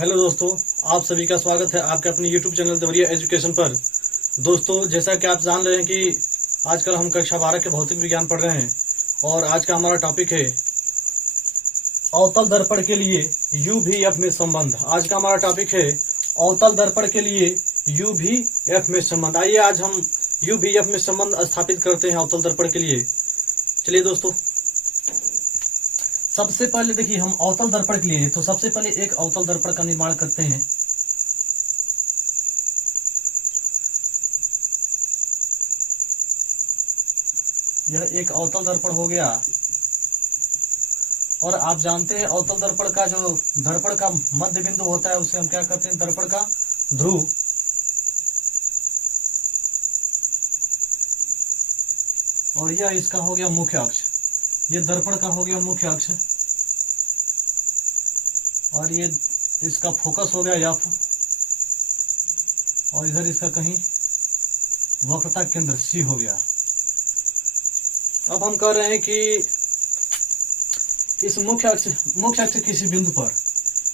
Hello दोस्तों, आप सभी का स्वागत है आपके अपने YouTube चैनल देवरिया एजुकेशन पर। दोस्तों, जैसा कि आप जान रहे हैं कि आजकल हम कक्षा 12 के भौतिक विज्ञान पढ़ रहे हैं और आज का हमारा टॉपिक है अवतल दर्पण के लिए UVF में संबंध। आज का हमारा टॉपिक है अवतल दर्पण के लिए UVF में संबंध। आइए आज हम UVF में संबंध स्थापित करते हैं अवतल दर्पण के लिए। चलिए दोस्तों, सबसे पहले देखिए हम अवतल दर्पण के लिए तो सबसे पहले एक अवतल दर्पण का निर्माण करते हैं। यह एक अवतल दर्पण हो गया और आप जानते हैं अवतल दर्पण का जो दर्पण का मध्य बिंदु होता है उसे हम क्या कहते हैं? दर्पण का ध्रुव। और यह इसका हो गया मुख्य अक्ष। ये दर्पण का हो गया मुख्य अक्ष और ये इसका फोकस हो गया F और इधर इसका कहीं वक्रता केंद्र C हो गया। अब हम कह रहे हैं कि इस मुख्य अक्ष के किसी बिंदु पर,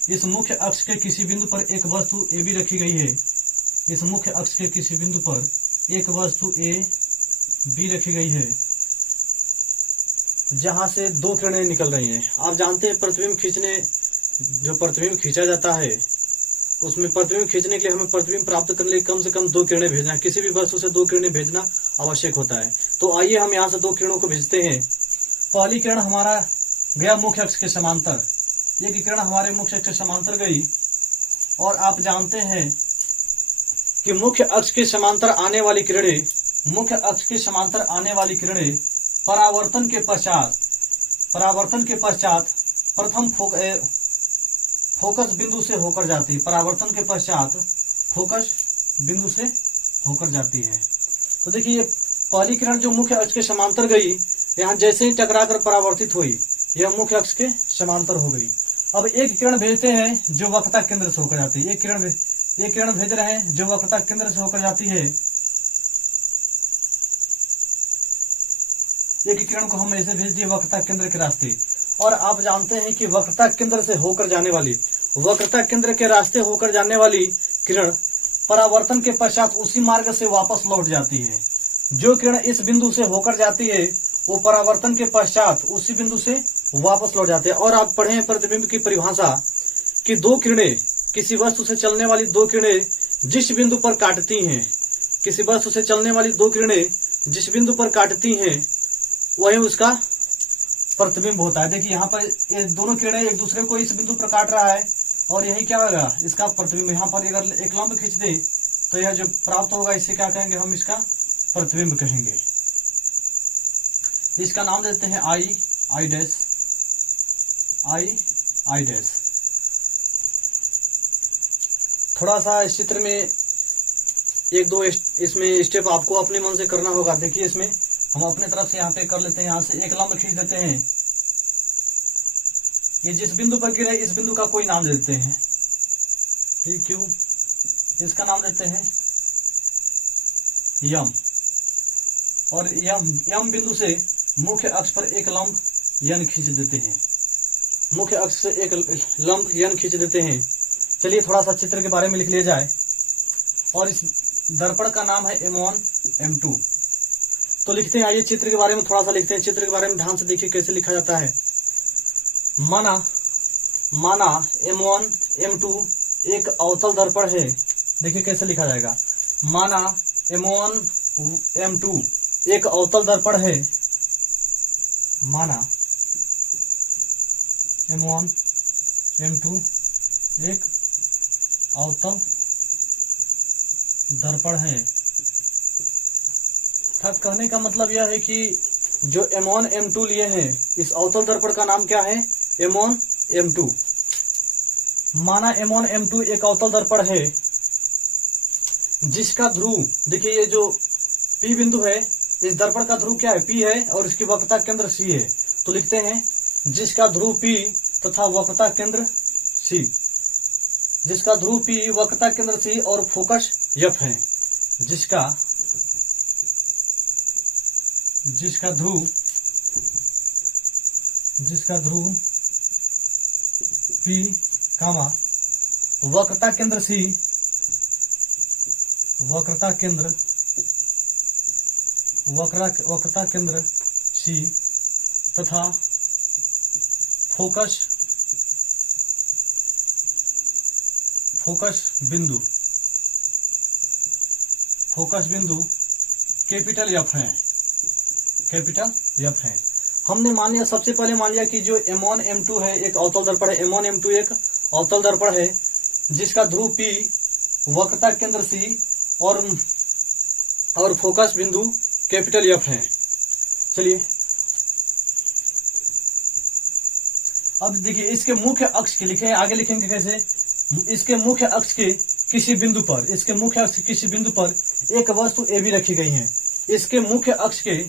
इस मुख्य अक्ष के किसी बिंदु पर एक वस्तु AB रखी गई है। इस मुख्य अक्ष के किसी बिंदु पर एक वस्तु AB रखी गई है जहां से दो किरणें निकल रही हैं। आप जानते हैं जो प्रतिबिंब खींचा जाता है उसमें प्रतिबिंब खींचने के लिए हमें प्रतिबिंब प्राप्त करने के लिए कम से कम दो किरणें भेजना है। किसी भी वस्तु से दो किरणें भेजना आवश्यक होता है। तो आइए हम यहाँ से दो किरणों को भेजते हैं। पहली किरण हमारा गया मुख्य अक्ष के समांतर, एक किरण हमारे मुख्य अक्ष के समांतर गई और आप जानते हैं कि मुख्य अक्ष के समांतर आने वाली किरणें परावर्तन के पश्चात प्रथम फोकस बिंदु से होकर जाती है। परावर्तन के पश्चात फोकस बिंदु से होकर जाती है। तो देखिए, पहली किरण जो मुख्य अक्ष के समांतर गई, यहाँ जैसे ही टकराकर परावर्तित हुई यह मुख्य अक्ष के समांतर हो गई। अब एक किरण भेजते हैं जो वक्रता केंद्र से होकर जाती है। एक किरण भेज रहे हैं जो वक्रता केंद्र से होकर जाती है। एक किरण को हम ऐसे भेज दिए वक्रता केंद्र के रास्ते। और आप जानते हैं कि वक्रता केंद्र के रास्ते होकर जाने वाली किरण परावर्तन के पश्चात उसी मार्ग से वापस लौट जाती है। जो किरण इस बिंदु से होकर जाती है वो परावर्तन के पश्चात उसी बिंदु से वापस लौट जाते हैं। और आप पढ़े हैं प्रतिबिंब की परिभाषा कि दो किरणें, किसी वस्तु से चलने वाली दो किरणें जिस बिंदु पर काटती हैं, किसी वस्तु से चलने वाली दो किरणें जिस बिंदु पर काटती हैं वही उसका प्रतिबिंब होता है। देखिए, यहाँ पर ये दोनों किरणें एक दूसरे को इस बिंदु पर काट रहा है और यही क्या होगा? इसका प्रतिबिंब। यहाँ पर अगर एक लंब खींच दे तो यह जो प्राप्त होगा इसे क्या कहेंगे? हम इसका प्रतिबिंब कहेंगे। इसका नाम देते हैं I डैश। थोड़ा सा इस चित्र में एक दो इसमें स्टेप आपको अपने मन से करना होगा। देखिए, इसमें हम अपने तरफ से यहाँ पे कर लेते हैं। यहाँ से एक लंब खींच देते हैं। ये जिस बिंदु पर गिरे इस बिंदु का कोई नाम दे देते हैं PQ। इसका नाम देते हैं यम। और यम बिंदु से मुख्य अक्ष पर एक लंब N खींच देते हैं। मुख्य अक्ष से एक लंब N खींच देते हैं। चलिए थोड़ा सा चित्र के बारे में लिख लिया जाए। और इस दर्पण का नाम है M1 M2। तो लिखते हैं, आइए चित्र के बारे में थोड़ा सा लिखते हैं। चित्र के बारे में ध्यान से देखिए कैसे लिखा जाता है। माना M1 M2 एक अवतल दर्पण है। देखिए कैसे लिखा जाएगा। माना M1 M2 एक अवतल दर्पण है। माना M1 M2 एक अवतल दर्पण है। अर्थात कहने का मतलब यह है कि जो M1 M2 लिए हैं इस अवतल दर्पण का नाम क्या है? M1 M2। माना M1 M2 एक अवतल दर्पण है जिसका ध्रुव, देखिए ये जो P बिंदु है इस दर्पण का ध्रुव क्या है? P है और इसकी वक्रता केंद्र C है। तो लिखते हैं जिसका ध्रुव P तथा वक्रता केंद्र C। जिसका ध्रुव P, वक्रता केंद्र C और फोकस F है। जिसका ध्रुव P, वक्रता केंद्र सी, वक्रता केंद्र सी तथा फोकस बिंदु कैपिटल एफ है। हमने मान लिया, सबसे पहले मान लिया कि जो M1 M2 है एक अवतल दर्पण है, M1 M2 एक अवतल दर्पण है जिसका ध्रुव P, वक्रता केंद्र C और फोकस बिंदु कैपिटल F है। चलिए अब देखिए इसके मुख्य अक्ष के लिखे, आगे लिखेंगे कैसे, इसके मुख्य अक्ष के किसी बिंदु पर एक वस्तु AB रखी गई है। इसके मुख्य अक्ष के,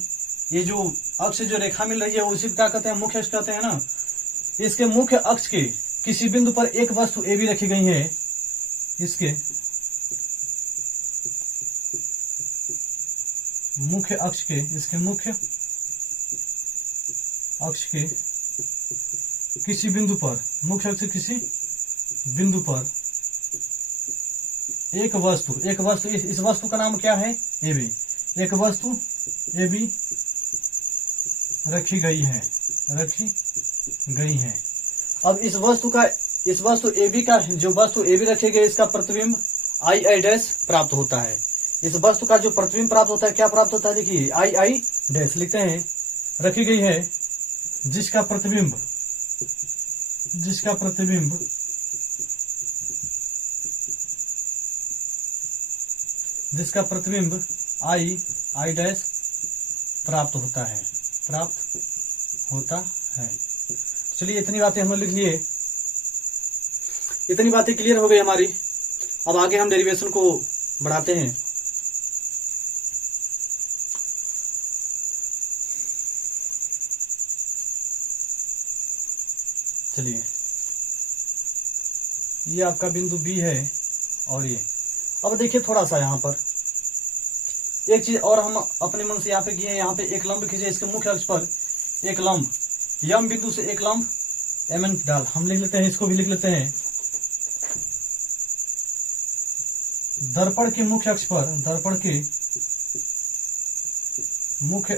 ये जो अक्ष जो रेखा मिल रही है उसी क्या कहते हैं, मुख्य अक्ष कहते हैं ना। इसके मुख्य अक्ष के किसी बिंदु पर एक वस्तु AB रखी गई है। इसके मुख्य अक्ष के किसी बिंदु पर, मुख्य अक्ष किसी बिंदु पर एक वस्तु, इस वस्तु का नाम क्या है, AB। एक वस्तु AB रखी गई है। अब इस वस्तु AB का, जो वस्तु AB रखी गई इसका प्रतिबिंब II डैश प्राप्त होता है। इस वस्तु का जो प्रतिबिंब प्राप्त होता है, क्या प्राप्त होता है, देखिए II डैश लिखते हैं, रखी गई है जिसका प्रतिबिंब I डैश प्राप्त होता है। चलिए इतनी बातें हमने लिख लिए, इतनी बातें क्लियर हो गई हमारी। अब आगे हम डेरिवेशन को बढ़ाते हैं। चलिए ये आपका बिंदु B है और ये, अब देखिए थोड़ा सा यहाँ पर एक चीज और हम अपने मन से यहाँ पे किए, यहाँ पे एक लंब खींचे, इसके मुख्य अक्ष पर एक लंब, यम बिंदु से एक लंब MN डाल, हम लिख लेते हैं, इसको भी लिख लेते हैं। दर्पण के मुख्य अक्ष पर, मुख्य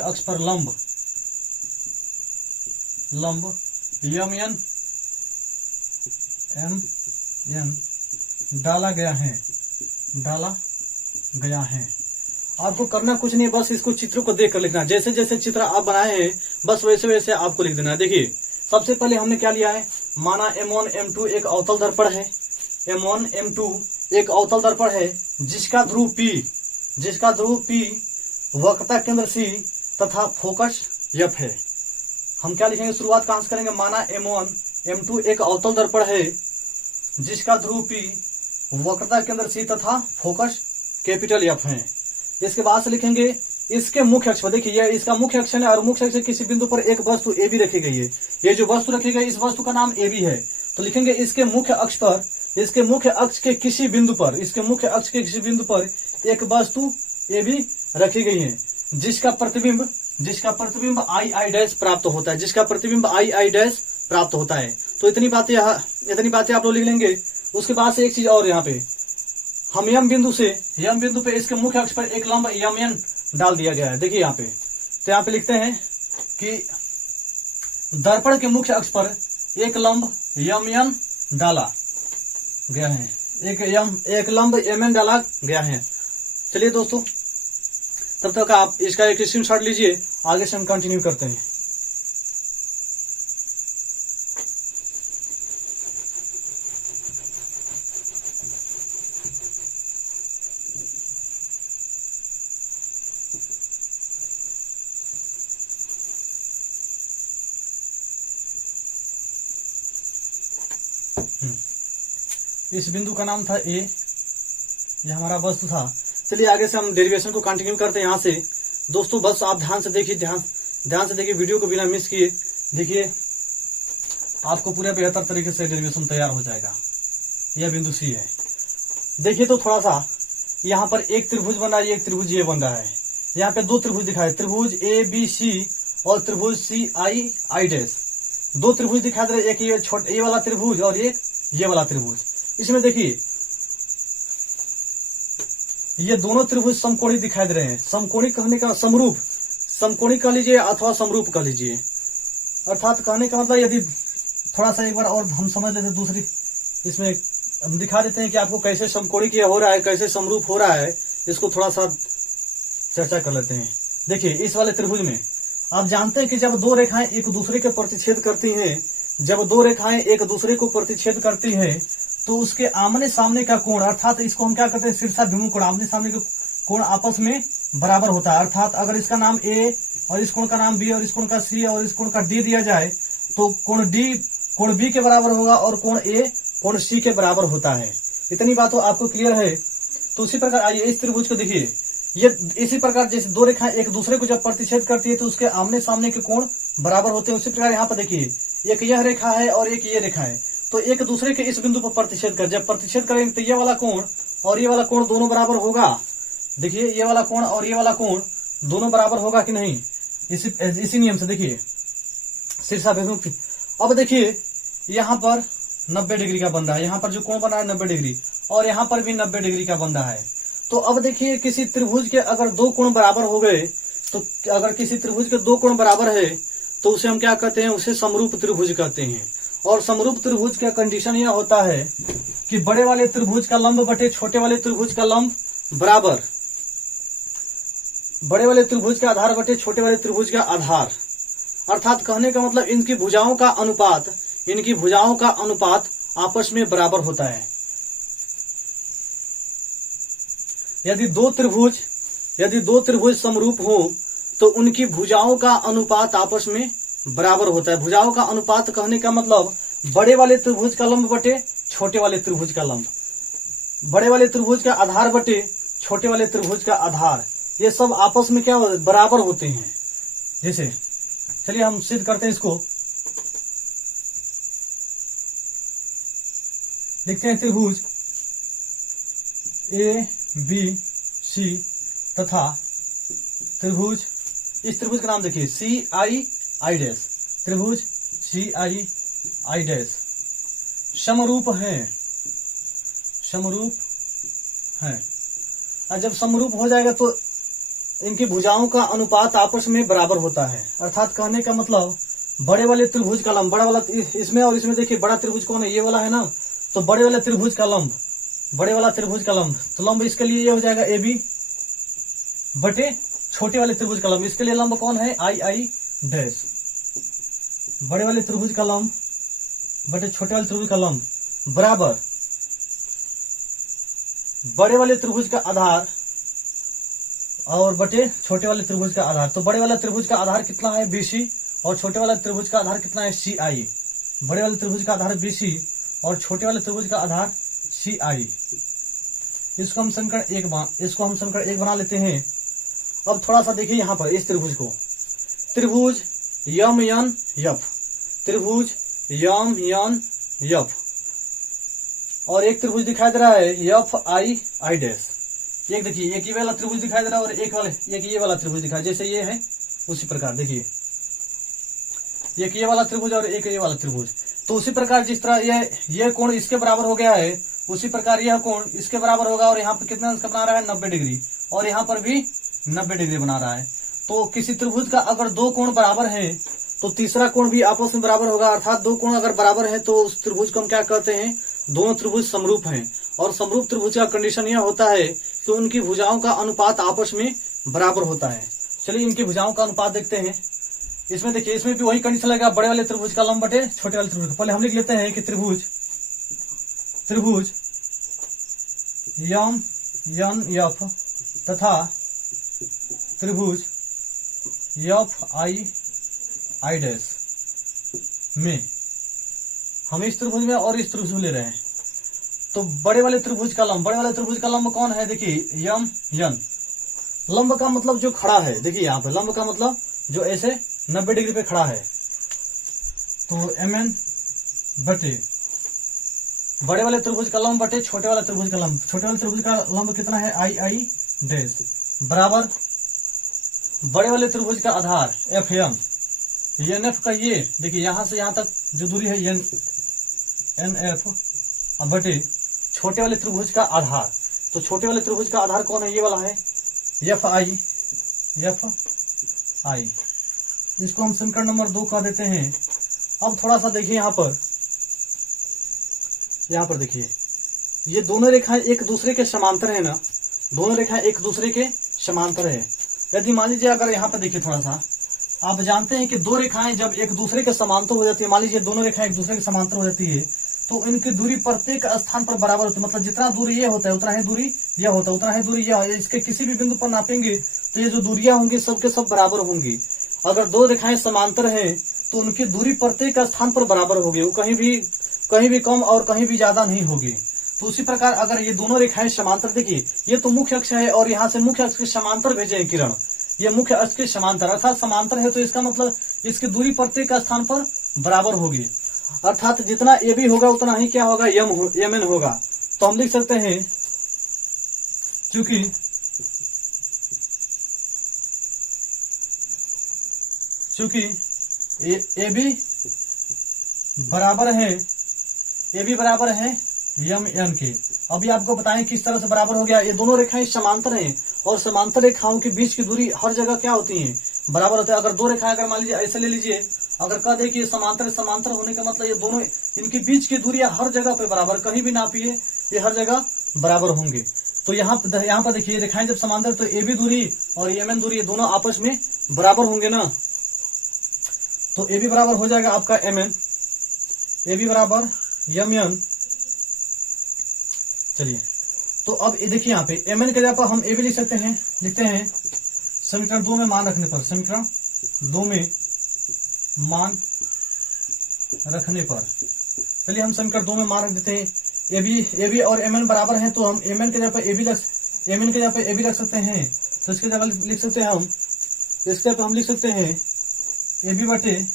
अक्ष पर लंब MN डाला गया है। आपको करना कुछ नहीं, बस इसको चित्र को देख कर लिखना, जैसे जैसे चित्र आप बनाए हैं बस वैसे वैसे आपको लिख देना है। देखिए सबसे पहले हमने क्या लिया है, माना M1 M2 एक अवतल दर्पण है, M1 M2 एक अवतल दर्पण है जिसका ध्रुव P वक्रता केंद्र C तथा फोकस F है। हम क्या लिखेंगे, शुरुआत कहां से करेंगे, माना M1 M2 एक अवतल दर्पण है जिसका ध्रुव P वक्रता केंद्र C तथा फोकस कैपिटल F है। इसके बाद से लिखेंगे इसके मुख्य अक्ष पर, देखिए ये इसका मुख्य अक्ष है और मुख्य अक्ष किसी बिंदु पर एक वस्तु AB रखी गई है। ये जो वस्तु रखी गई इस वस्तु का नाम AB है, तो लिखेंगे इसके मुख्य अक्ष पर, इसके मुख्य अक्ष के किसी बिंदु पर एक वस्तु AB रखी गई है जिसका प्रतिबिंब II डैश प्राप्त होता है। तो इतनी बातें आप लोग लिख लेंगे। उसके बाद से एक चीज और, यहाँ पे हम यम बिंदु पे इसके मुख्य अक्ष पर एक लंब MN डाल दिया गया है। देखिए यहाँ पे, तो यहाँ पे लिखते हैं कि दर्पण के मुख्य अक्ष पर एक लंब MN डाला गया है, एक लंब MN डाला गया है। चलिए दोस्तों, तब तक आप इसका एक स्क्रीनशॉट लीजिए, आगे से हम कंटिन्यू करते हैं। इस बिंदु का नाम था A, यह हमारा वस्तु था। चलिए आगे से हम डेरिवेशन को कंटिन्यू करते हैं यहाँ से। दोस्तों बस आप ध्यान से देखिए, ध्यान से देखिए, वीडियो को बिना मिस किए देखिए, आपको पूरे बेहतर तरीके से डेरिवेशन तैयार हो जाएगा। यह बिंदु C है। देखिए तो थोड़ा सा यहाँ पर एक त्रिभुज बन रहा है, एक त्रिभुज ये बन रहा है। यहाँ पे दो त्रिभुज दिखाए, त्रिभुज ABC और त्रिभुज सी आई आई डैश। दो त्रिभुज दिखाई दे रहे, एक ये वाला त्रिभुज और एक ये वाला त्रिभुज। इसमें देखिए ये दोनों त्रिभुज समकोणी दिखाई दे रहे हैं। समकोणी कहने का समरूप, समकोणी कह लीजिए अथवा समरूप कह लीजिए। अर्थात कहने का मतलब यदि थोड़ा सा एक बार और हम समझ लेते दूसरी, इसमें हम दिखा देते हैं कि आपको कैसे समकोणी किया हो रहा है, कैसे समरूप हो रहा है, इसको थोड़ा सा चर्चा कर लेते हैं। देखिए इस वाले त्रिभुज में आप जानते हैं कि जब दो रेखाएं एक दूसरे के प्रतिच्छेद करती हैं, जब दो रेखाएं एक दूसरे को प्रतिच्छेद करती हैं तो उसके आमने सामने का कोण, अर्थात इसको हम क्या कहते हैं शीर्षाभिमुख कोण, आमने सामने का कोण आपस में बराबर होता है। अर्थात अगर इसका नाम ए और इस कोण का नाम बी और इस कोण का सी और इस कोण का डी दिया जाए तो कोण डी कोण बी के बराबर होगा और कोण ए कोण सी के बराबर होता है। इतनी बात तो आपको क्लियर है। तो उसी प्रकार आइए इस त्रिभुज को देखिए, ये इसी प्रकार जैसे दो रेखाएं एक दूसरे को जब प्रतिच्छेद करती है तो उसके आमने सामने के कोण बराबर होते हैं। उसी प्रकार यहाँ पर देखिए एक यह रेखा है और एक ये रेखा है, तो एक दूसरे के इस बिंदु पर प्रतिच्छेद कर, जब प्रतिच्छेद करेंगे तो ये वाला कोण और ये वाला कोण दोनों बराबर होगा। देखिए ये वाला कोण और ये वाला कोण दोनों बराबर होगा कि नहीं, इसी नियम से देखिए शीर्षाभिमुख। अब देखिए यहाँ पर 90 डिग्री का बन रहा है, यहाँ पर जो कोण बना है 90 डिग्री और यहाँ पर भी 90 डिग्री का बन रहा है। तो अब देखिए किसी त्रिभुज के अगर दो कोण बराबर हो गए, तो अगर किसी त्रिभुज के दो कोण बराबर है तो उसे हम क्या कहते हैं, उसे समरूप त्रिभुज कहते हैं। और समरूप त्रिभुज का कंडीशन यह होता है कि बड़े वाले त्रिभुज का लंब बटे छोटे वाले त्रिभुज का लंब बराबर, बड़े वाले त्रिभुज का आधार बटे छोटे वाले त्रिभुज का आधार। अर्थात कहने का मतलब इनकी भुजाओं का अनुपात, इनकी भुजाओं का अनुपात आपस में बराबर होता है। यदि दो त्रिभुज समरूप हो तो उनकी भुजाओं का अनुपात आपस में बराबर होता है। भुजाओं का अनुपात कहने का मतलब बड़े वाले त्रिभुज का लंब बटे छोटे वाले त्रिभुज का लंब, बड़े वाले त्रिभुज का आधार बटे छोटे वाले त्रिभुज का आधार, ये सब आपस में क्या बराबर होते हैं। जैसे चलिए हम सिद्ध करते हैं इसको, देखते हैं त्रिभुज ए बी सी तथा त्रिभुज, इस त्रिभुज का नाम देखिए सी आई आई डैश, त्रिभुज सी आई आई डैश समरूप है, समरूप है। और जब समरूप हो जाएगा तो इनकी भुजाओं का अनुपात आपस में बराबर होता है। अर्थात कहने का मतलब बड़े वाले त्रिभुज का लंब, बड़ा वाला इसमें और इसमें देखिए बड़ा त्रिभुज कौन है, ये वाला है ना, तो बड़े वाले त्रिभुज का लंब, बड़े वाला त्रिभुज का लंब, तो लंब इसके लिए ये हो जाएगा ए बी बटे छोटे वाले त्रिभुज का लंब, इसके लिए लंब कौन है आई आई डैश। बड़े वाले त्रिभुज का लंब बटे छोटे वाले त्रिभुज का लंब बराबर बड़े वाले त्रिभुज का आधार और बटे छोटे वाले त्रिभुज का आधार। तो बड़े वाले त्रिभुज का आधार कितना है BC और छोटे वाले त्रिभुज का आधार कितना है CI। बड़े वाले त्रिभुज का आधार BC और छोटे वाले त्रिभुज का आधार CI। इसको हम समीकरण 1 बना लेते हैं। अब थोड़ा सा देखिए यहाँ पर इस त्रिभुज को, त्रिभुज यम यन यफ, त्रिभुज यम यन यफ, और एक त्रिभुज दिखाई दे रहा है यफ आई आई डैश। एक देखिए एक ये वाला त्रिभुज दिखाई दे रहा है और एक ये वाला त्रिभुज दिखाई, जैसे ये है उसी प्रकार देखिए एक ये वाला त्रिभुज और एक ये वाला त्रिभुज। तो उसी प्रकार जिस तरह ये कोण इसके बराबर हो गया है, उसी प्रकार यह कोण इसके बराबर होगा। और यहाँ पर कितना इसका बना रहा है 90 डिग्री, और यहाँ पर भी 90 डिग्री बना रहा है। तो किसी त्रिभुज का अगर दो कोण बराबर है तो तीसरा कोण भी आपस में बराबर होगा। अर्थात दो कोण अगर बराबर है तो उस त्रिभुज को हम क्या कहते हैं, दोनों त्रिभुज समरूप हैं। और समरूप त्रिभुज का कंडीशन यह होता है कि उनकी भुजाओं का अनुपात आपस में बराबर होता है। चलिए इनकी भुजाओं का अनुपात देखते हैं। इसमें देखिए इसमें भी वही कंडीशन लगेगा, बड़े वाले त्रिभुज का लंब बटे छोटे वाले त्रिभुज। पहले हम लिख लेते हैं कि त्रिभुज यम यन यफ तथा त्रिभुज यफ आई आई डैश में हम इस त्रिभुज में और इस त्रिभुज में ले रहे हैं। तो बड़े वाले त्रिभुज का लंब कौन है, देखिए यम यन। लंब का मतलब जो खड़ा है, देखिए यहाँ पे लंब का मतलब जो ऐसे 90 डिग्री पे खड़ा है। तो mn बटे बड़े वाले त्रिभुज का लंब बटे छोटे वाले त्रिभुज का लंब। छोटे वाले त्रिभुज का लंब कितना है आई आई डैश बराबर बड़े वाले त्रिभुज का आधार एफ एम, एन एफ का ये देखिए यहां से यहां तक जो दूरी है एन एफ बटे छोटे वाले त्रिभुज का आधार। तो छोटे वाले त्रिभुज का आधार कौन है, ये वाला है एफ आई, एफ आई। इसको हम समीकरण नंबर 2 कह देते हैं। अब थोड़ा सा देखिए यहाँ पर देखिए ये दोनों रेखाएं एक दूसरे के समांतर है ना, दोनों रेखाएं एक दूसरे के समांतर है। यदि मान लीजिए अगर यहाँ पर देखिए थोड़ा सा, आप जानते हैं कि दो रेखाएं जब एक दूसरे के समांतर हो जाती है, मान लीजिए दोनों रेखाएं एक दूसरे के समांतर हो जाती है, तो इनकी दूरी प्रत्येक स्थान पर बराबर होती है। मतलब जितना दूरी ये होता है उतना ही दूरी यह होता है, उतना ही दूरी यह। इसके किसी भी बिंदु पर नापेंगे तो ये जो दूरियां होंगी सबके सब बराबर होंगी। अगर दो रेखाएं समांतर हैं तो उनकी दूरी प्रत्येक स्थान पर बराबर होगी, वो कहीं भी कम और कहीं भी ज्यादा नहीं होगी। तो उसी प्रकार अगर ये दोनों रेखाएं समांतर, देखिए ये तो मुख्य अक्ष है और यहाँ से मुख्य अक्ष के समांतर भेजे हैं किरण, ये मुख्य अक्ष के समांतर अर्थात समांतर है, तो इसका मतलब इसकी दूरी प्रत्येक स्थान पर बराबर होगी। अर्थात जितना ए बी होगा उतना ही क्या होगा, एम एन होगा। तो हम लिख सकते हैं चूंकि ए बी बराबर है एम एन के। अभी आपको बताएं किस तरह से बराबर हो गया। ये दोनों रेखाएं समांतर हैं और समांतर रेखाओं के बीच की दूरी हर जगह क्या होती है, बराबर होता है। अगर दो रेखाएं, अगर मान लीजिए ऐसे ले लीजिए, अगर कह दे कि समांतर होने का मतलब ये दोनों इनके बीच की दूरियां हर जगह पे बराबर, कहीं भी नापिए ये हर जगह बराबर होंगे। तो यहाँ पर देखिए रेखाएं जब समांतर तो ए बी दूरी और एम एन दूरी दोनों आपस में बराबर होंगे ना। तो ए बी बराबर हो जाएगा आपका एम एन, ए बी बराबर एम एन। चलिए तो अब देखिए यहाँ पे एम एन के जगह पर हम ए बी लिखते हैं समीकरण 2 में मान रखने पर, समीकरण 2 में मान रखने पर। चलिए हम समीकरण 2 में मान रख देते हैं। ए बी और एम एन बराबर हैं, तो हम एम एन के जगह पर ए बी रख सकते हैं। तो इसके जगह लिख सकते हैं हम लिख सकते हैं ए बी बटे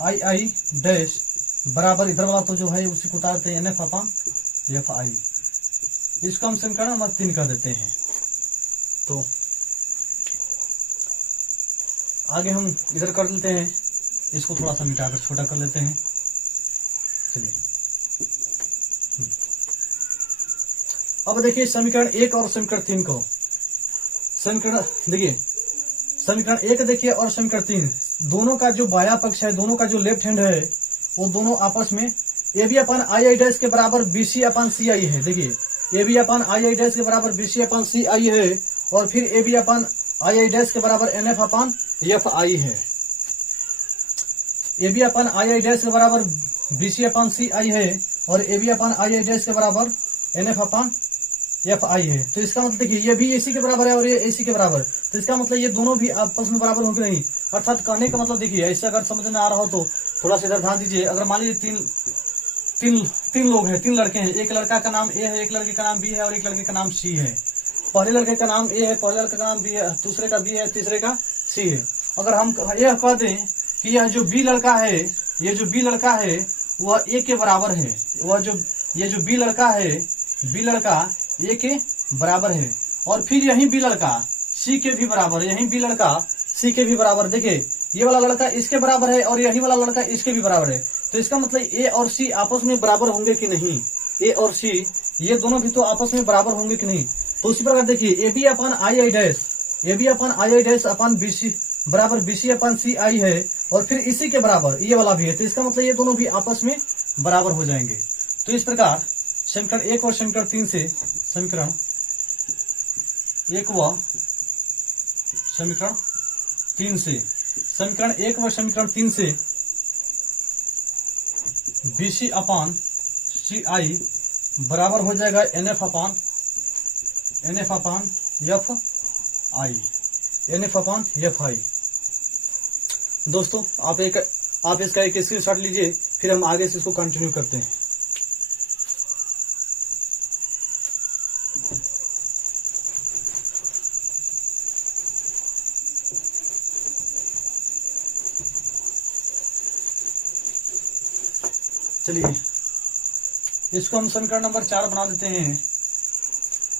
आई डैश बराबर, इधर वाला तो जो है उसी को उतारते हैं n f upon f i. इसको हम समीकरण नंबर 3 कर देते हैं। तो आगे हम इधर कर लेते हैं, इसको थोड़ा सा मिटाकर छोटा कर लेते हैं। चलिए अब देखिए समीकरण 1 और समीकरण 3 को, समीकरण 1 देखिए और समीकरण 3, दोनों का जो बाया पक्ष है, दोनों का जो लेफ्ट हैंड है, वो दोनों आपस में ए बी अपन आई डैश के बराबर बी सी अपन सी आई है। देखिए a b upon i dash के बराबर बी सी अपन सी आई है, और फिर ए बी अपन आई डैश के बराबर N F upon F I है। A b upon i dash के बराबर बी सी अपन सी आई है, और ए बी अपन आई डैश के बराबर N F upon F I है। तो इसका मतलब देखिए ये भी एसी के बराबर है और ये एसी के बराबर, तो इसका मतलब ये दोनों भी आपस में बराबर होंगे नहीं। अर्थात कहने का मतलब देखिए, ऐसे अगर समझ में आ रहा हो तो थोड़ा सा इधर ध्यान दीजिए। अगर मान लीजिए तीन लोग हैं, 3 लड़के हैं, एक लड़का का नाम ए है, एक लड़के का नाम बी है और एक लड़के का नाम सी है। पहले लड़के का नाम ए है, पहले लड़के का नाम बी है, दूसरे का बी है, तीसरे का सी है। अगर हम यह कह दें कि यह जो बी लड़का है वह ए के बराबर है, ये जो बी लड़का है, बी लड़का ए के बराबर है, और फिर यही बी लड़का सी के भी बराबर है, यही बी लड़का सी के भी बराबर। देखिए ये वाला लड़का इसके बराबर है और यही वाला लड़का इसके भी बराबर है। तो इसका मतलब ए और सी आपस में बराबर होंगे कि नहीं, ए और सी ये दोनों भी तो आपस में बराबर होंगे कि नहीं। तो उसी प्रकार देखिए a b upon i dash upon b c बराबर बी सी अपन सी आई है, और फिर इसी के बराबर ये वाला भी है। तो इसका मतलब ये दोनों भी आपस में बराबर हो जाएंगे। तो इस प्रकार समीकरण 1 और समीकरण 3 से, समीकरण 1 व समीकरण 3 से बी सी अपान सी आई बराबर हो जाएगा n f upon f i. दोस्तों आप इसका एक स्क्रीनशॉट लीजिए, फिर हम आगे से इसको कंटिन्यू करते हैं। चलिए इसको हम समीकरण नंबर 4 बना देते हैं।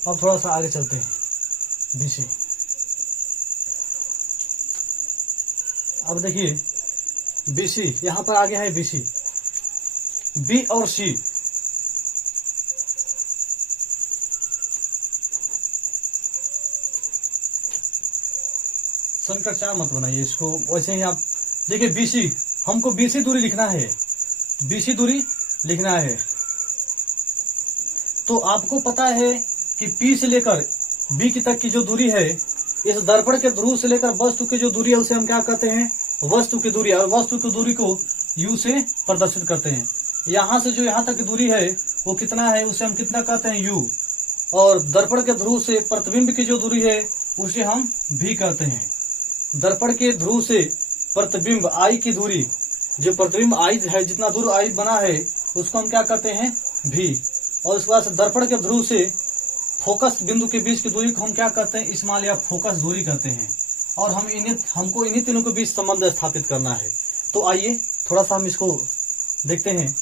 अब थोड़ा सा आगे चलते हैं। बीसी अब देखिए BC, यहां पर आ गया है BC, B और C। संकर चार मत बनाइए इसको, वैसे ही आप देखिए BC, हमको BC दूरी लिखना है, BC दूरी लिखना है। तो आपको पता है कि P से लेकर B की तक की जो दूरी है, इस दर्पण के ध्रुव से लेकर वस्तु की जो दूरी है उसे हम क्या कहते हैं, वस्तु की दूरी। और वस्तु की दूरी को U से प्रदर्शित करते हैं। यहां से जो यहां तक की दूरी है वो कितना है, उसे हम कितना कहते हैं, U। और दर्पण के ध्रुव से प्रतिबिंब की जो दूरी है उसे हम V कहते हैं। दर्पण के ध्रुव से प्रतिबिंब I की दूरी, जो प्रतिबिंब I है, जितना दूर I बना है उसको हम क्या कहते हैं, V। और उसके बाद दर्पण के ध्रुव से फोकस बिंदु के बीच की दूरी को हम क्या कहते हैं, स्मॉल या फोकस दूरी कहते हैं। और हमको इन्हीं तीनों के बीच संबंध स्थापित करना है। तो आइए थोड़ा सा हम इसको देखते हैं।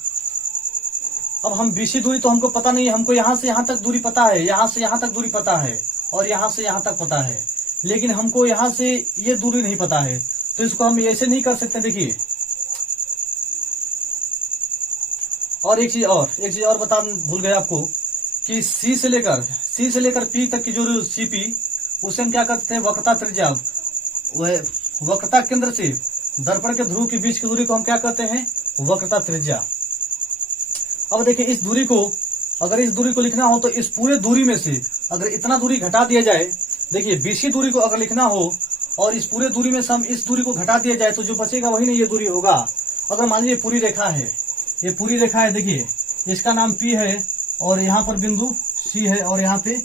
अब हम BC दूरी तो हमको पता नहीं है, हमको यहां से यहां तक दूरी पता है, यहां से यहां तक दूरी पता है, और यहां से यहां तक पता है, लेकिन हमको यहां से ये दूरी नहीं पता है। तो इसको हम ऐसे नहीं कर सकते। देखिए, और एक चीज और बता भूल गए आपको कि C से लेकर P तक की जो CP, उसे हम क्या करते हैं, वक्रता त्रिज्या। वक्रता केंद्र से दर्पण के ध्रुव के बीच की दूरी को हम क्या कहते हैं, वक्रता त्रिज्या। अब देखिए इस दूरी को, अगर इस दूरी को लिखना हो तो इस पूरे दूरी में से अगर इतना दूरी घटा दिया जाए, देखिए BC दूरी को अगर लिखना हो और इस पूरे दूरी में से हम इस दूरी को घटा दिया जाए तो जो बचेगा वही ना ये दूरी होगा। अगर मान लीजिए पूरी रेखा है, ये पूरी रेखा है, देखिए इसका नाम P है और यहाँ पर बिंदु C है और यहाँ पे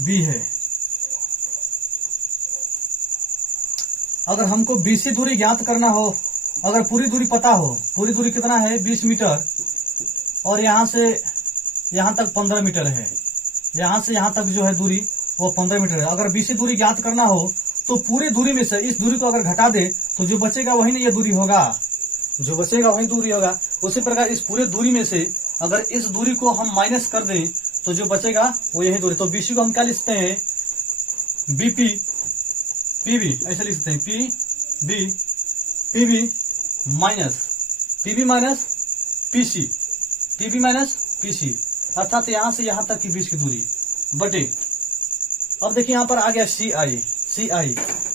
B है। अगर हमको BC दूरी ज्ञात करना हो, अगर पूरी दूरी पता हो, पूरी दूरी कितना है 20 मीटर, और यहाँ से यहाँ तक 15 मीटर है, यहाँ से यहाँ तक जो है दूरी वो 15 मीटर है। अगर BC दूरी ज्ञात करना हो तो पूरी दूरी में से इस दूरी को अगर घटा दे तो जो बचेगा वही ना ये दूरी होगा, जो बचेगा वही दूरी होगा। उसी प्रकार इस पूरे दूरी में से अगर इस दूरी को हम माइनस कर दें तो जो बचेगा वो यही दूरी। तो BC को हम क्या लिखते हैं, BP PB, ऐसे लिख सकते हैं, PB minus PB minus PC, अर्थात यहां से यहां तक की बीच की दूरी बटे। अब देखिए यहां पर आ गया CI।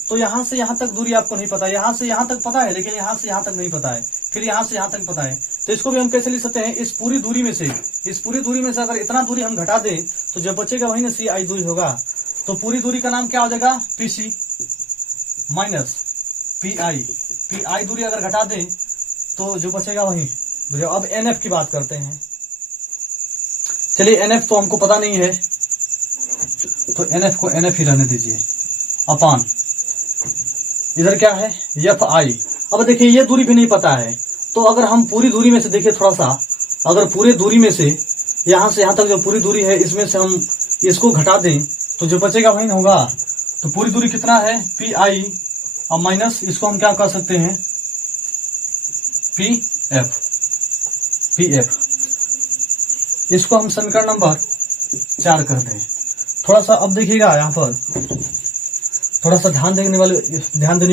तो यहां से यहां तक दूरी आपको नहीं पता, यहां से यहां तक पता है लेकिन यहां से यहां तक नहीं पता है, फिर यहां से यहां तक पता है। तो इसको भी हम कैसे लिख सकते हैं, इस पूरी दूरी में से अगर इतना दूरी हम घटा दें तो जो बचेगा वही ना CI दूरी होगा। तो पूरी दूरी का नाम क्या हो जाएगा, PC माइनस PI दूरी अगर घटा दें तो जो बचेगा वही। अब NF की बात करते हैं। चलिए NF तो हमको पता नहीं है, तो NF को NF ही रहने दीजिए, अपान इधर क्या है FI। अब देखिए ये दूरी भी नहीं पता है, तो अगर हम पूरी दूरी में से देखिए थोड़ा सा, अगर पूरी दूरी में से यहां से यहां तक जो पूरी दूरी है इसमें से हम इसको घटा दें तो जो बचेगा वही ना होगा। तो पूरी दूरी कितना है PI, अब माइनस इसको हम क्या कर सकते हैं, PF। इसको हम समीकरण नंबर 4 कर दें। थोड़ा सा अब देखिएगा यहाँ पर थोड़ा सा ध्यान देने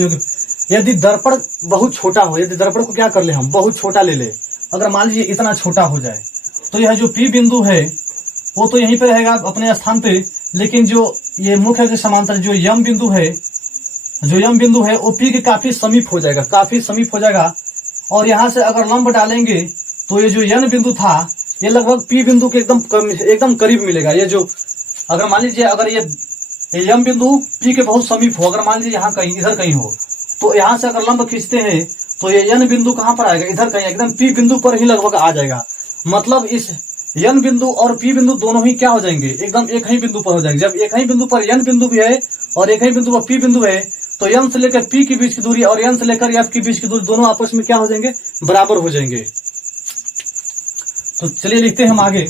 योग्य, यदि दर्पण बहुत छोटा हो, यदि दर्पण को क्या कर ले हम बहुत छोटा ले ले, अगर मान लीजिए इतना छोटा हो जाए तो यह जो P बिंदु है वो तो यहीं पे रहेगा अपने स्थान पे, लेकिन जो ये मुख्य के समांतर जो यम बिंदु है वो P के काफी समीप हो जाएगा, और यहाँ से अगर लंब डालेंगे तो ये जो N बिंदु था ये लगभग P बिंदु के एकदम करीब मिलेगा। ये जो अगर मान लीजिए अगर ये M बिंदु P के बहुत समीप हो, अगर मान लीजिए यहाँ कहीं इधर कहीं हो, तो यहाँ से अगर लंब खींचते हैं तो ये N बिंदु कहाँ पर आएगा, इधर कहीं एकदम P बिंदु पर ही लगभग आ जाएगा। मतलब इस N बिंदु और P बिंदु दोनों ही क्या हो जाएंगे, एकदम एक ही बिंदु पर हो जाएंगे। जब एक ही बिंदु पर N बिंदु भी है और एक ही बिंदु पर P बिंदु है तो N से लेकर P के बीच की दूरी और N से लेकर F के बीच की दूरी दोनों आपस में क्या हो जाएंगे, बराबर हो जाएंगे। तो चलिए लिखते हैं हम आगे,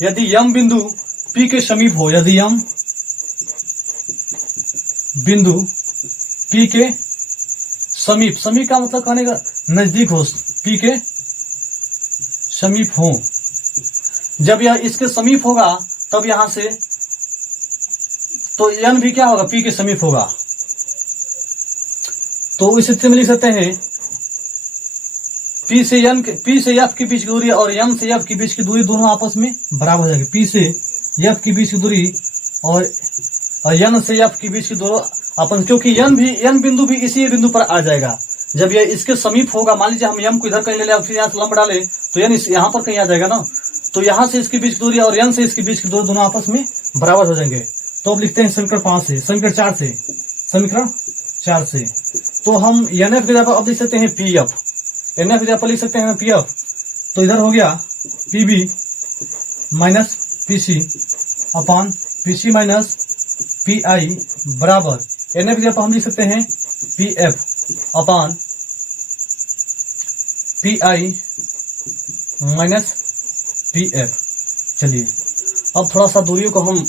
यदि यम बिंदु P के समीप हो, यदि यम बिंदु P के समीप का मतलब कहने का नजदीक हो, P के समीप हो, जब यह इसके समीप होगा तब यहां से तो n भी क्या होगा, p के समीप होगा। तो इस स्थिति में लिख सकते हैं p से f के बीच की दूरी और n से f के बीच की दूरी दोनों आपस में बराबर हो जाएगी। p से f के बीच की दूरी और n से f के बीच की दूरी अपन, क्योंकि n बिंदु भी इसी बिंदु पर आ जाएगा। जब ये इसके समीप होगा, मान लीजिए हम m को इधर कहीं ले ले, फिर यहाँ से लंब डाले तो n यहाँ पर कहीं आ जाएगा ना। तो यहाँ से इसके बीच की दूरी और n से इसके बीच की दूरी दोनों आपस में बराबर हो जाएंगे। तो अब लिखते हैं समीकरण 5 से, समीकरण 4 से। तो हम NF की जगह पर अब लिख सकते हैं PF, NF की जगह पर लिख सकते हैं PF। तो इधर हो गया PB minus PC upon PC minus PI बराबर NF की जगह पर हम लिख सकते हैं PF upon PI minus PF। चलिए अब थोड़ा सा दूरियों को हम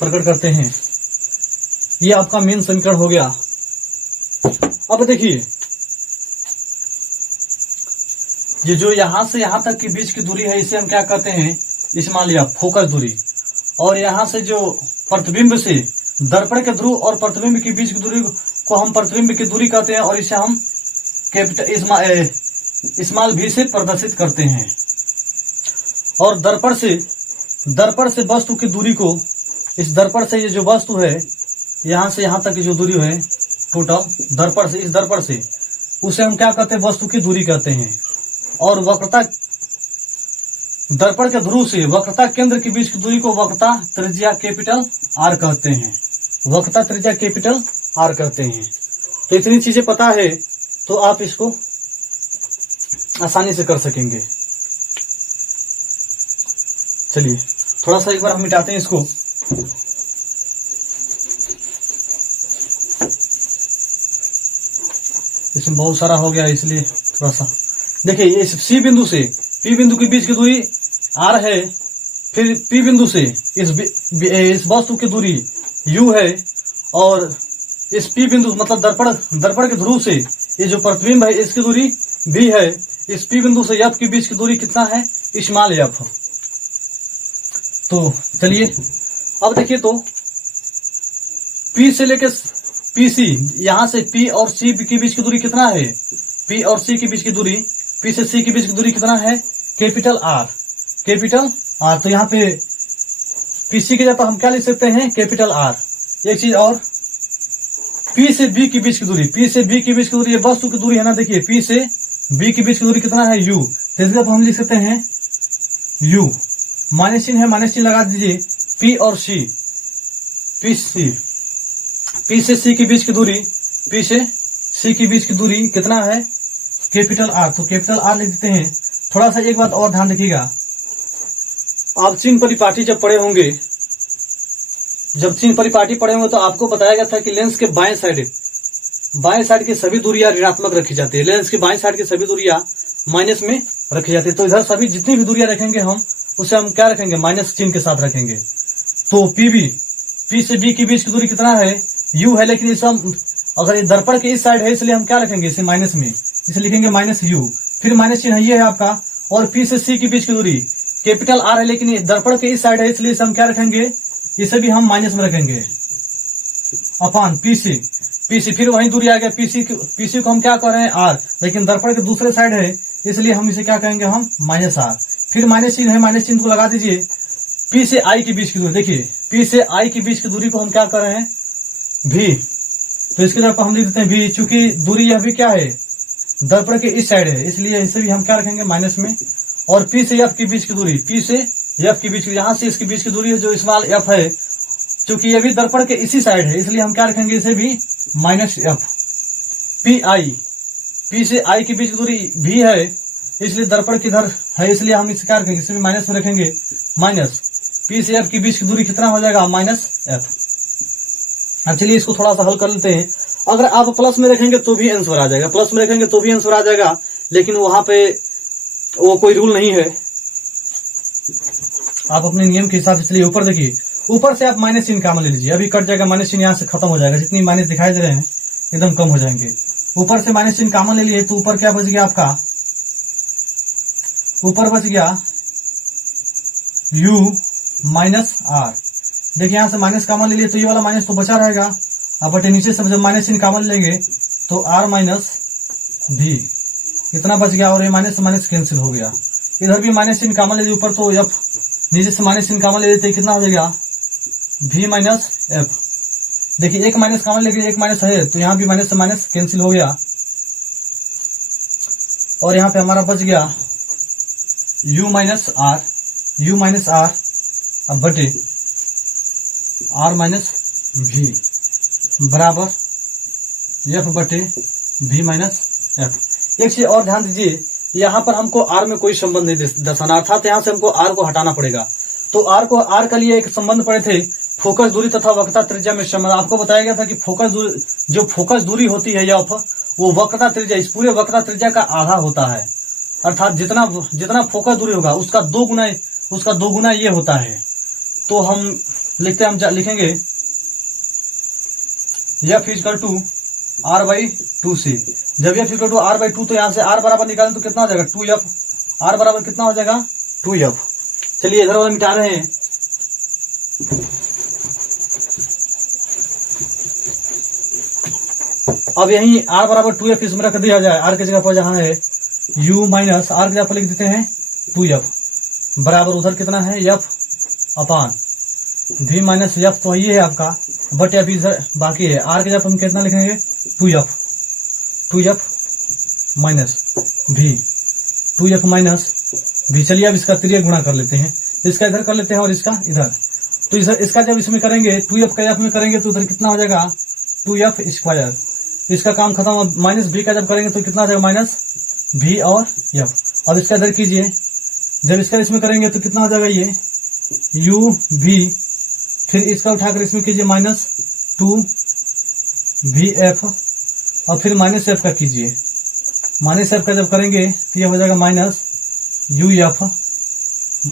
प्रकट करते हैं। ये आपका मेन समीकरण हो गया। अब देखिए, ये जो यहां से यहां तक के बीच की दूरी है, इसे हम क्या कहते हैं, इस मान लिया फोकस दूरी। और यहां से जो प्रतिबिंब से दर्पण के ध्रुव और प्रतिबिंब के बीच की दूरी को हम प्रतिबिंब की दूरी कहते हैं, और इसे हम कैपिटल स्मॉल v से प्रदर्शित करते हैं। और दर्पण से वस्तु की दूरी को, इस दर्पण से ये जो वस्तु है यहां से यहां तक की जो दूरी है टोटल दर्पण से, इस दर्पण से, उसे हम क्या कहते हैं, वस्तु की दूरी कहते हैं। और वक्रता दर्पण के ध्रुव से वक्रता केंद्र के बीच की दूरी को वक्रता त्रिज्या कैपिटल R कहते हैं, वक्रता त्रिज्या कैपिटल R कहते हैं। तो इतनी चीजें पता है तो आप इसको आसानी से कर सकेंगे। चलिए थोड़ा सा एक बार हम मिटाते हैं इसको। इसमें बहुत सारा हो गया इसलिए थोड़ा सा देखिए, इस C बिंदु से P बिंदु के बीच की दूरी R है, फिर P बिंदु से इस वस्तु की दूरी U है, और इस P बिंदु मतलब दर्पण के ध्रुव से ये जो प्रतिबिंब है इसकी दूरी V है। इस P बिंदु से F के बीच की दूरी कितना है, स्मॉल f। तो चलिए अब देखिए, तो P से लेकर PC, यहां से P और C के बीच की दूरी कितना है, P और C के बीच की दूरी, P से C के बीच की दूरी कितना है, कैपिटल R। तो यहाँ पे PC की जगह पर हम क्या लिख सकते हैं, कैपिटल R। एक चीज और, P से B के बीच की दूरी, P से B के बीच की दूरी, ये वस्तु की दूरी है ना। देखिए P से B के बीच की दूरी कितना है, U। तो इस जगह पर हम लिख सकते हैं U। माइनस चिन्ह है, माइनस चिन्ह लगा दीजिए। P और C, P से C के बीच की दूरी, P से C की बीच की दूरी कितना है, कैपिटल R। तो कैपिटल R लिख देते हैं। थोड़ा सा एक बात और ध्यान रखिएगा, आप चिन्ह परिपाटी जब पढ़े होंगे तो आपको बताया गया था कि लेंस के बाएं साइड की सभी दूरियां ऋणात्मक रखी जाती है, लेंस की बाएं साइड की सभी दूरियां माइनस में रखी जाती है। तो इधर सभी जितनी भी दूरियां रखेंगे हम, उसे हम क्या रखेंगे, माइनस चिन्ह के साथ रखेंगे। तो P से B के बीच की दूरी कितना है, U है, लेकिन इसे हम अगर ये दर्पण के इस साइड है इसलिए हम क्या रखेंगे, इसे माइनस में, इसे लिखेंगे माइनस U। फिर माइनस चिन्ह ये है आपका। और P से C के बीच की दूरी कैपिटल R है, लेकिन ये दर्पण के इस साइड है इसलिए इसे हम क्या रखेंगे, इसे भी हम माइनस में रखेंगे अपॉन PC। फिर वही दूरी आ गया, PC को हम क्या कर रहे हैं, R, लेकिन दर्पण के दूसरे साइड है इसलिए हम इसे क्या कहेंगे, हम माइनस R। फिर माइनस चिन्ह है, माइनस चिन्ह को लगा दीजिए। P से I के बीच की दूरी, देखिए P से I के बीच की दूरी को हम क्या कर रहे हैं, V। तो इसके जगह पर हम लिख देते हैं V, चूंकि दूरी यह भी क्या है, दर्पण के इस साइड है, इसलिए इसे भी हम क्या रखेंगे, माइनस में। और P से F के बीच की दूरी, P से F के बीच की, यहाँ से इसके बीच की दूरी है जो स्मॉल f है, चूंकि ये भी दर्पण के इसी साइड है इसलिए हम क्या रखेंगे, इसे भी माइनस f। P से I के बीच की दूरी V है, इसलिए दर्पण किधर है इसलिए हम इसे क्या रखेंगे, इसे भी माइनस में रखेंगे, माइनस। P से F के बीच की दूरी कितना हो जाएगा, माइनस f। अब चलिए इसको थोड़ा सा हल कर लेते हैं। अगर आप प्लस में रखेंगे तो भी आंसर आ जाएगा, प्लस में रखेंगे तो भी आंसर आ जाएगा, लेकिन वहां पे वो कोई रूल नहीं है, आप अपने नियम के हिसाब से। चलिए ऊपर देखिए, ऊपर से आप माइनस चिन्ह कॉमन ले लीजिए, अभी कट जाएगा, माइनस चिन्ह यहाँ से खत्म हो जाएगा, जितनी माइनस दिखाई दे रहे हैं एकदम कम हो जाएंगे। ऊपर से माइनस चिन्ह कॉमन ले लिए तो ऊपर क्या बच गया आपका, ऊपर बच गया U माइनस R। देखिए यहाँ से माइनस कॉमन ले लिए तो ये वाला माइनस तो बचा रहेगा। अब बटे नीचे से जब माइनस इन कॉमन लेंगे तो आर माइनस भी इतना बच गया और ये माइनस से माइनस कैंसिल हो गया। इधर भी माइनस इन कॉमन ले लिए ऊपर तो एफ, नीचे से माइनस इन कॉमन ले लेते कितना हो जाएगा भी माइनस एफ। देखिए एक माइनस कॉमन लेके एक माइनस है तो यहाँ भी माइनस से माइनस कैंसिल हो गया और यहाँ पे हमारा बच गया u माइनस आर अब बटे r माइनस भी बराबर f बटे v माइनस एफ। एक चीज और ध्यान दीजिए, यहाँ पर हमको r में कोई संबंध नहीं दर्शाना, अर्थात यहाँ से हमको r को हटाना पड़ेगा। तो r के लिए एक संबंध पड़े थे फोकस दूरी तथा वक्रता त्रिज्या में संबंध। आपको बताया गया था कि जो फोकस दूरी होती है एफ वो वक्रता त्रिज्या, इस पूरे वक्रता त्रिज्या का आधा होता है। अर्थात जितना फोकस दूरी होगा उसका दो गुना ये होता है। तो हम लिखेंगे f equal to r by two से। जब f equal to r by two तो यहाँ से आर बराबर निकालें तो कितना हो जाएगा 2f। आर बराबर कितना हो जाएगा 2f। चलिए इधर वाला मिटा रहे हैं। अब यही r बराबर 2f इसमें रख दिया जाए। r की जगह पर जहां है u माइनस r की जगह पर लिख देते हैं 2f बराबर उधर कितना है f अपान v माइनस f तो ये है आपका बट f इधर बाकी है। r की जगह हम कितना लिखेंगे 2f minus v 2f minus v। चलिए अब इसका त्रिय गुणा कर लेते हैं, इसका इधर कर लेते हैं और इसका इधर। तो इसका जब इसमें करेंगे 2f का f में करेंगे तो उधर कितना हो जाएगा 2f स्क्वायर। इसका काम खत्म। माइनस v का जब करेंगे तो कितना हो जाएगा माइनस v और f। अब इसका इधर कीजिए, जब इसका इसमें करेंगे तो कितना हो जाएगा ये u v, फिर इसका उठाकर इसमें कीजिए माइनस 2vf और फिर माइनस f का कीजिए। माइनस f का जब करेंगे तो ये हो जाएगा माइनस uf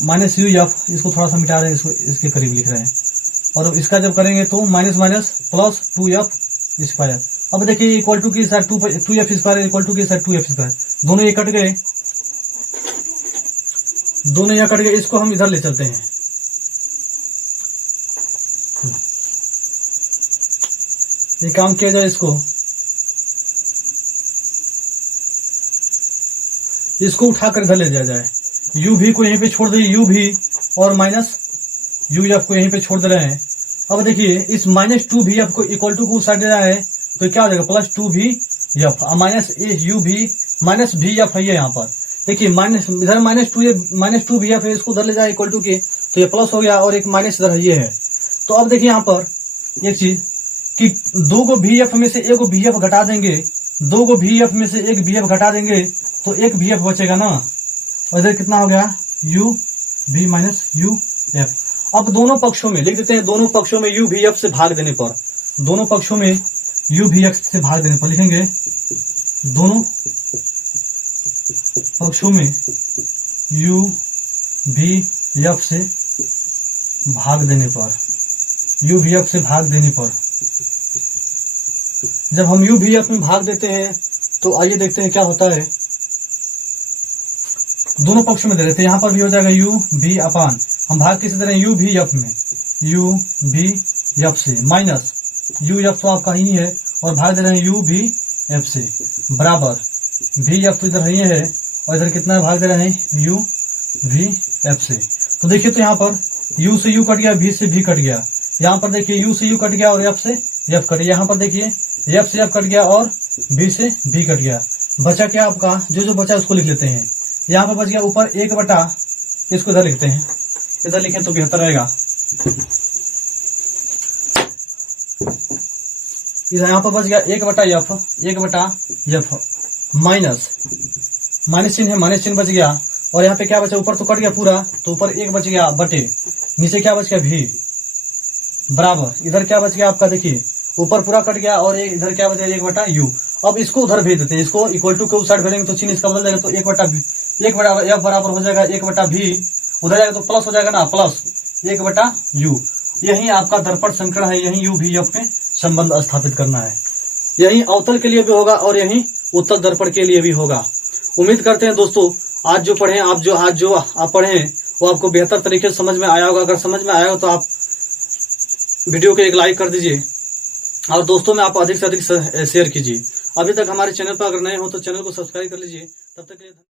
माइनस uf। इसको थोड़ा सा मिटा रहे हैं, इसको इसके करीब लिख रहे हैं। और इसका जब करेंगे तो minus minus plus 2f square. अब देखिए इक्वल टू की side 2f square equal to की साइड 2f स्क्वायर, दोनों ये कट गए, दोनों यहाँ कट गए। इसको हम इधर ले चलते हैं। ये काम किया जाए, इसको उठाकर इधर ले जाया जाए। u भी को यहीं पे छोड़ दे, u भी और माइनस uf को यहीं पे छोड़ दे रहे हैं। अब देखिए इस माइनस 2vf को इक्वल टू को साइड दे रहा है तो क्या हो जाएगा प्लस 2vf माइनस u भी माइनस vf है। यहाँ पर देखिए माइनस इधर माइनस 2vf है, इसको उधर ले जाए इक्वल टू के तो ये प्लस हो गया और एक माइनस इधर ये है। तो अब देखिए यहाँ पर एक चीज कि दो को vf में से एक vf घटा देंगे, दो को vf में से एक vf घटा देंगे तो एक vf बचेगा ना। और इधर कितना हो गया u v माइनस uf। अब दोनों पक्षों में लिख देते हैं, दोनों पक्षों में u vf से भाग देने पर, दोनों पक्षों में u vf से भाग देने पर लिखेंगे दोनों पक्षों में u vf से भाग देने पर, u vf से भाग देने पर। जब हम u vf में भाग देते हैं तो आइए देखते हैं क्या होता है। दोनों पक्षों में दे देते हैं, यहाँ पर भी हो जाएगा u v अपान, हम भाग किसे दे रहे हैं u vf में, u vf से माइनस uf तो आपका ही है और भाग दे रहे हैं u vf से बराबर vf तो इधर ही है और इधर कितना भाग दे रहे हैं u vf से। तो देखिए तो यहाँ पर u से u कट गया, v से v कट गया। यहाँ पर देखिए u से u कट गया और f से f कट गया। यहाँ पर देखिए f से f कट गया और v से v कट गया। बचा क्या आपका, जो बचा उसको लिख लेते हैं। यहाँ पर बच गया ऊपर 1 बटा, इसको इधर लिखते हैं, इधर लिखें तो बेहतर रहेगा। यहाँ पर बच गया 1 बटा f माइनस चिन्ह है, माइनस चिन्ह बच गया। और यहाँ पे क्या बचा, ऊपर तो कट गया पूरा तो ऊपर 1 बच गया बटे नीचे क्या बच गया v बराबर इधर क्या बच गया आपका, देखिए ऊपर पूरा कट गया और इधर क्या बच गया 1 बटा u। अब इसको उधर भेज देते हैं, इसको इक्वल टू के उस साइड भेजेंगे तो चिन्ह इसका बदल जाएगा। तो 1 बटा f बराबर हो जाएगा 1 बटा v, उधर जाएगा तो प्लस हो जाएगा ना, प्लस 1 बटा u। यही आपका दर्पण समीकरण है, यही u vf में संबंध स्थापित करना है। यही अवतल के लिए भी होगा और यही उत्तल दर्पण के लिए भी होगा। उम्मीद करते हैं दोस्तों आज जो पढ़े आप पढ़े वो आपको बेहतर तरीके से समझ में आया होगा। अगर समझ में आया हो तो आप वीडियो को एक लाइक कर दीजिए और दोस्तों में आप अधिक से अधिक शेयर कीजिए। अभी तक हमारे चैनल पर अगर नए हो तो चैनल को सब्सक्राइब कर लीजिए। तब तक के लिए